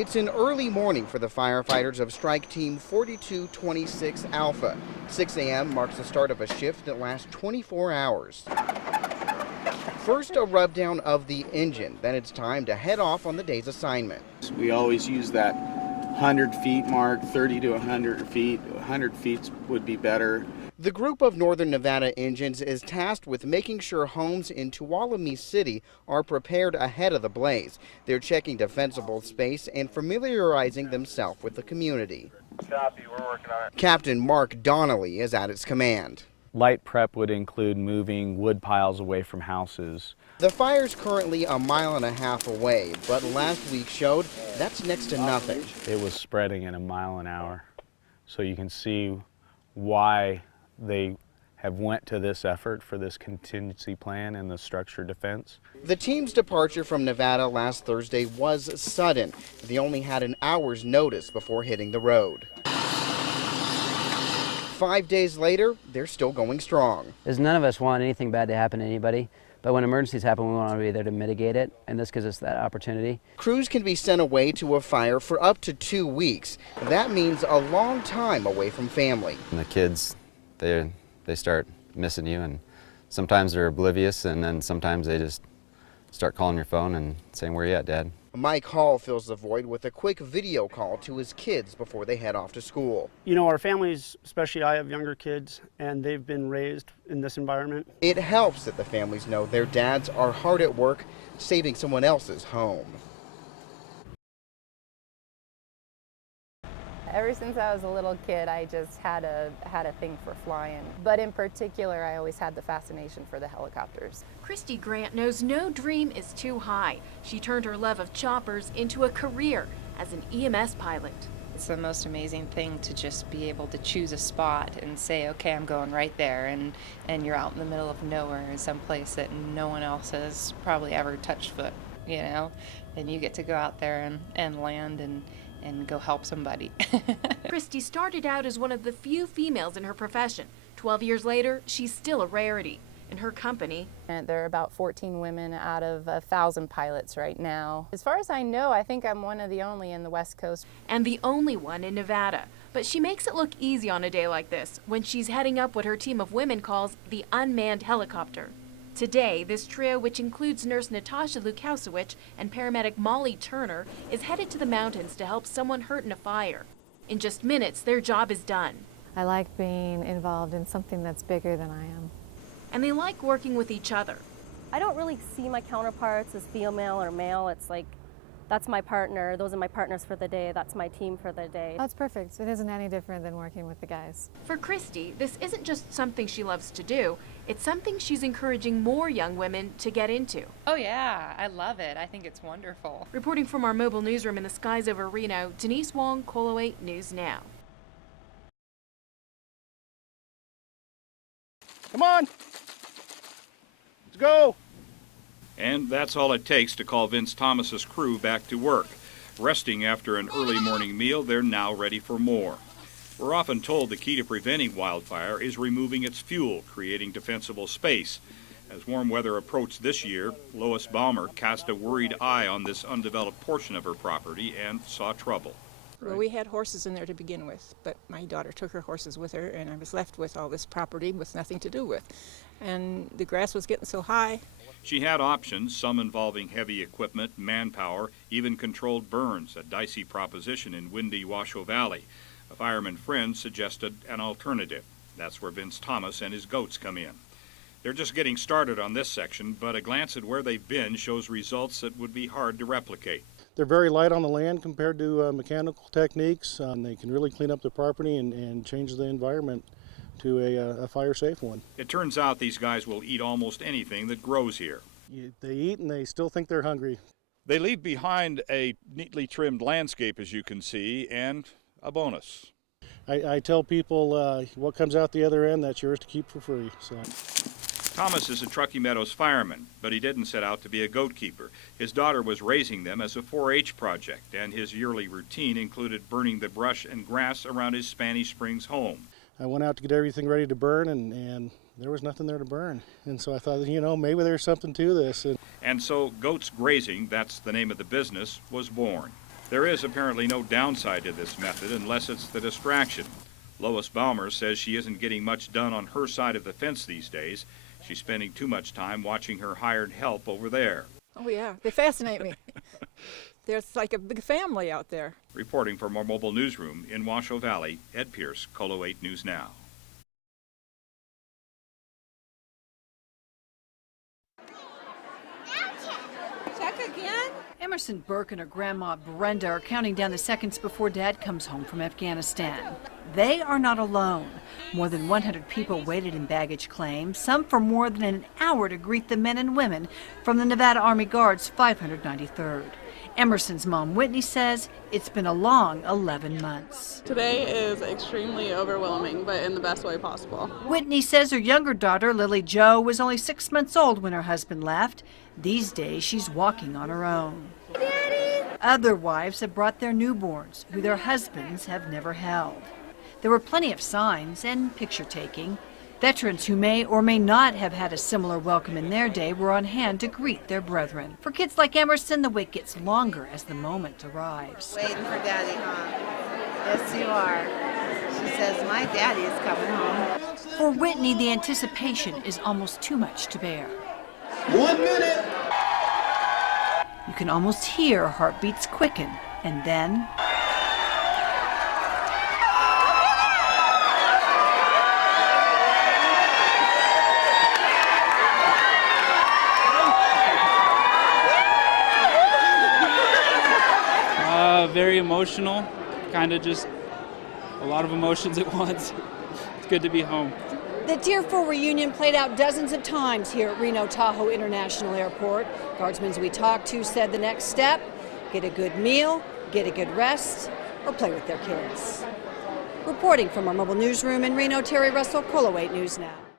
It's an early morning for the firefighters of Strike Team 4226 Alpha. 6 a.m. marks the start of a shift that lasts 24 hours. First, a rub down of the engine, then it's time to head off on the day's assignment. We always use that 100 feet mark, 30 to 100 feet. 100 feet would be better. The group of Northern Nevada engines is tasked with making sure homes in Tuolumne City are prepared ahead of the blaze. They're checking defensible space and familiarizing themselves with the community. Copy, we're working on it. Captain Mark Donnelly is at its command. Light prep would include moving wood piles away from houses. The fire's currently a mile and a half away, but last week showed that's next to nothing. It was spreading at a mile an hour, so you can see why they have went to this effort for this contingency plan and the structured defense. The team's departure from Nevada last Thursday was sudden. They only had an hour's notice before hitting the road. 5 days later, they're still going strong. As none of us want anything bad to happen to anybody, but when emergencies happen, we want to be there to mitigate it, and this gives us that opportunity. Crews can be sent away to a fire for up to 2 weeks. That means a long time away from family. And the kids, they start missing you, and sometimes they're oblivious, and then sometimes they just start calling your phone and saying, "Where you at, Dad?" Mike Hall fills the void with a quick video call to his kids before they head off to school. You know, our families, especially I have younger kids, and they've been raised in this environment. It helps that the families know their dads are hard at work saving someone else's home. Ever since I was a little kid, I just had a thing for flying. But in particular, I always had the fascination for the helicopters. Christy Grant knows no dream is too high. She turned her love of choppers into a career as an EMS pilot. It's the most amazing thing to just be able to choose a spot and say, okay, I'm going right there, and you're out in the middle of nowhere in some place that no one else has probably ever touched foot, you know, and you get to go out there and land and go help somebody. Christy started out as one of the few females in her profession. 12 years later, she's still a rarity. In her company, and there are about 14 women out of 1,000 pilots right now. As far as I know, I think I'm one of the only in the West Coast. And the only one in Nevada. But she makes it look easy on a day like this when she's heading up what her team of women calls the unmanned helicopter. Today, this trio, which includes nurse Natasha Lukasiewicz and paramedic Molly Turner, is headed to the mountains to help someone hurt in a fire. In just minutes, their job is done. I like being involved in something that's bigger than I am. And they like working with each other. I don't really see my counterparts as female or male. It's like, that's my partner, those are my partners for the day, that's my team for the day. That's perfect. It isn't any different than working with the guys. For Christy, this isn't just something she loves to do, it's something she's encouraging more young women to get into. Oh yeah, I love it. I think it's wonderful. Reporting from our mobile newsroom in the skies over Reno, Denise Wong, KOLO 8 News Now. Come on, let's go. And that's all it takes to call Vince Thomas's crew back to work. Resting after an early morning meal, they're now ready for more. We're often told the key to preventing wildfire is removing its fuel, creating defensible space. As warm weather approached this year, Lois Baumer cast a worried eye on this undeveloped portion of her property and saw trouble. Well, we had horses in there to begin with, but my daughter took her horses with her, and I was left with all this property with nothing to do with. And the grass was getting so high. She had options, some involving heavy equipment, manpower, even controlled burns, a dicey proposition in windy Washoe Valley. A fireman friend suggested an alternative. That's where Vince Thomas and his goats come in. They're just getting started on this section, but a glance at where they've been shows results that would be hard to replicate. They're very light on the land compared to mechanical techniques. They can really clean up the property and change the environment to a fire-safe one. It turns out these guys will eat almost anything that grows here. They eat and they still think they're hungry. They leave behind a neatly trimmed landscape, as you can see, and a bonus. I tell people what comes out the other end, that's yours to keep for free. So. Thomas is a Truckee Meadows fireman, but he didn't set out to be a goat keeper. His daughter was raising them as a 4-H project, and his yearly routine included burning the brush and grass around his Spanish Springs home. I went out to get everything ready to burn, and there was nothing there to burn. And so I thought, you know, maybe there's something to this. And so Goats Grazing, that's the name of the business, was born. There is apparently no downside to this method unless it's the distraction. Lois Baumer says she isn't getting much done on her side of the fence these days. She's spending too much time watching her hired help over there. Oh yeah, they fascinate me. There's like a big family out there. Reporting from our mobile newsroom in Washoe Valley, Ed Pierce, Colo 8 News Now. Check again? Emerson Burke and her grandma Brenda are counting down the seconds before Dad comes home from Afghanistan. They are not alone. More than 100 people waited in baggage claim, some for more than an hour to greet the men and women from the Nevada Army Guard's 593rd. Emerson's mom, Whitney, says it's been a long 11 months. Today is extremely overwhelming, but in the best way possible. Whitney says her younger daughter, Lily Jo, was only 6 months old when her husband left. These days, she's walking on her own. Daddy! Other wives have brought their newborns, who their husbands have never held. There were plenty of signs and picture-taking. Veterans who may or may not have had a similar welcome in their day were on hand to greet their brethren. For kids like Emerson, the wait gets longer as the moment arrives. Waiting for Daddy, huh? Yes, you are. She says, my daddy is coming home. For Whitney, the anticipation is almost too much to bear. 1 minute. You can almost hear heartbeats quicken, and then very emotional, kind of just a lot of emotions at once. It's good to be home. the Tier 4 reunion played out dozens of times here at Reno Tahoe International Airport. Guardsmen we talked to said the next step, get a good meal, get a good rest, or play with their kids. Reporting from our mobile newsroom in Reno, Terry Russell, Colo 8 News Now.